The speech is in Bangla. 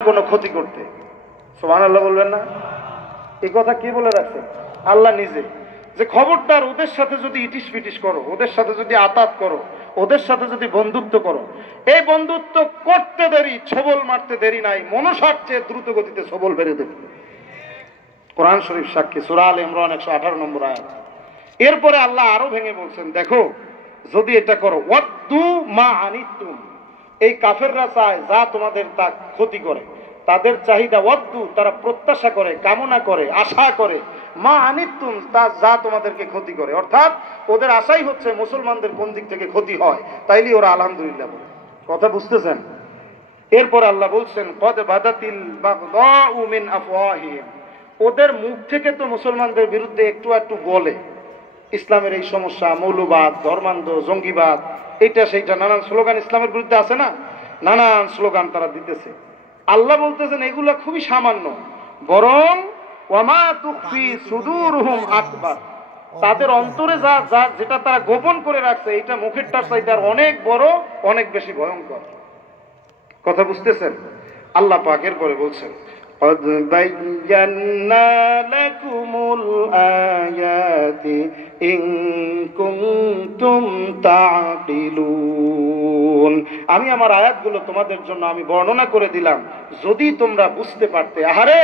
কোনো ক্ষতি করতে। সুবহানাল্লাহ বলবেন না? এই কথা কে বলে রাখছে? আল্লাহ নিজে। যে খবরদার ওদের সাথে যদি ইটিস পিটিস করো, ওদের সাথে যদি আতাত করো, ওদের সাথে যদি বন্ধুত্ব করো, এই বন্ধুত্ব করতে দেরি, ছবল মারতে দেরি নাই, মনসার চেয়ে দ্রুত গতিতে ছবল বেড়ে দেবে। কোরআন শরীফ সাক্ষী, সূরা আলে ইমরান 118 নম্বর আয়াত। এরপরে আল্লাহ আরো ভেঙে বলছেন, দেখো যদি এটা করো, ওয়াদ্দু মা আনিতুম, এই কাফেররা চায় যা তোমাদের তা ক্ষতি করে, তাদের চাহিদা, ওয়াদ্দু তারা প্রত্যাশা করে, কামনা করে, আশা করে, মা আনিতুম তা যা তোমাদেরকে ক্ষতি করে, অর্থাৎ ওদের আশাই হচ্ছে মুসলমানদের কোন দিক থেকে ক্ষতি হয়, তাইলে ওরা আলহামদুলিল্লাহ বলে। কথা বুঝতেছেন? এরপর আল্লাহ বলছেন, কদ বাদাতিল বাগদাউ মিন আফওয়াহিহিম, ওদের মুখ থেকে তো মুসলমানদের বিরুদ্ধে একটু একটু বলে, ইসলামের এই সমস্যা, মৌলবাদ, ধর্মান্ধ, জঙ্গিবাদ, এটা সেইটা নানান স্লোগান ইসলামের বিরুদ্ধে আছে না, নানান স্লোগান তারা দিতেছে। আল্লাহ বলতেছেন এগুলা খুবই সামান্য, বরং ওয়ামা তুখফি সুদুরহুম আকবার, তাদের অন্তরে যা যা যেটা তারা গোপন করে রাখছে, এটা মুখেরটার চাইতে আর অনেক বড়, অনেক বেশি ভয়ঙ্কর। কথা বুঝতেছেন? আল্লাহ পাক এরপরে বলছেন, قد بينا لكم الآيات إن كنتم تعقلون, আমি আমার আয়াতগুলো তোমাদের জন্য আমি বর্ণনা করে দিলাম যদি তোমরা বুঝতে পারতে। আহারে